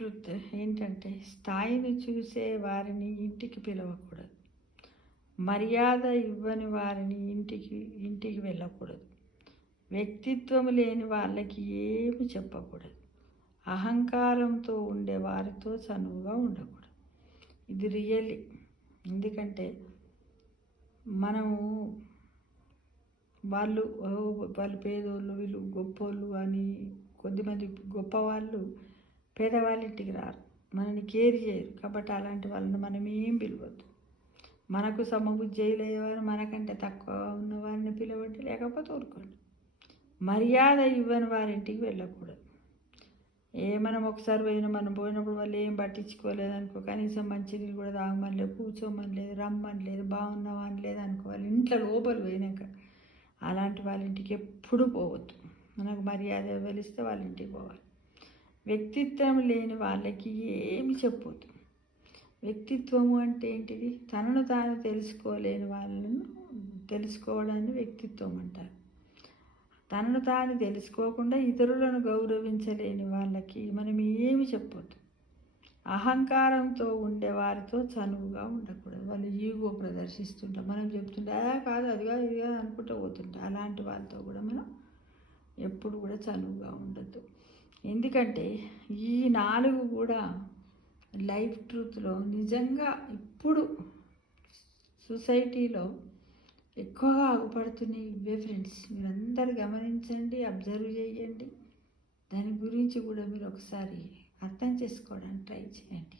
Truth ఏంటంటే స్థాయిని చూసే వారిని ఇంటికి పిలవకూడదు. మర్యాద ఇవ్వని వారిని ఇంటికి వెళ్ళకూడదు. వ్యక్తిత్వం లేని వాళ్ళకి ఏమి చెప్పకూడదు. అహంకారంతో ఉండే వారితో చనువుగా ఉండకూడదు. ఇది రియల్లీ. ఎందుకంటే మనము వాళ్ళు పేదోళ్ళు, వీళ్ళు గొప్పోళ్ళు అని కొద్దిమంది గొప్పవాళ్ళు పేదవాళ్ళ ఇంటికి రారు, మనని కేర్ చేయరు. కాబట్టి అలాంటి వాళ్ళని మనం ఏం పిలవద్దు. మనకు సమబుద్ధి చేయలేవారు, మనకంటే తక్కువ ఉన్న వారిని పిలవండి, లేకపోతే ఊరుకోండి. మర్యాద ఇవ్వని వారింటికి వెళ్ళకూడదు. మనం ఒకసారి మనం పోయినప్పుడు వాళ్ళు ఏం పట్టించుకోలేదు అనుకో, కనీసం మంచినీళ్ళు కూడా తాగమని లేదు, కూర్చోమని లేదు, రమ్మని లేదు, బాగున్నావా అని లేదు అనుకోవాలి. ఇంట్లో లోపల పోయినాక అలాంటి వాళ్ళ ఇంటికి ఎప్పుడు పోవద్దు. మనకు మర్యాద వెలిస్తే వాళ్ళ ఇంటికి పోవాలి. వ్యక్తిత్వం లేని వాళ్ళకి ఏమి చెప్పొద్దు. వ్యక్తిత్వము అంటే ఏంటిది? తనను తాను తెలుసుకోలేని వాళ్ళను తెలుసుకోవడాన్ని వ్యక్తిత్వం అంటారు. తనను తాను తెలుసుకోకుండా ఇతరులను గౌరవించలేని వాళ్ళకి మనం ఏమి చెప్పొద్దు. అహంకారంతో ఉండే వారితో చనువుగా ఉండకూడదు. వాళ్ళు ఈగో ప్రదర్శిస్తుంటాం, మనం చెప్తుంటే కాదు అదిగా ఇదిగా అనుకుంటూ పోతుంటాం. అలాంటి వాళ్ళతో కూడా మనం ఎప్పుడు కూడా చనువుగా ఉండద్దు. ఎందుకంటే ఈ 4 కూడా లైఫ్ ట్రూత్లో నిజంగా ఇప్పుడు సొసైటీలో ఎక్కువగా ఆగుపడుతున్నాయి ఇవే ఫ్రెండ్స్. మీరందరూ గమనించండి, అబ్జర్వ్ చేయండి. దాని గురించి కూడా మీరు ఒకసారి అర్థం చేసుకోవడానికి ట్రై చేయండి.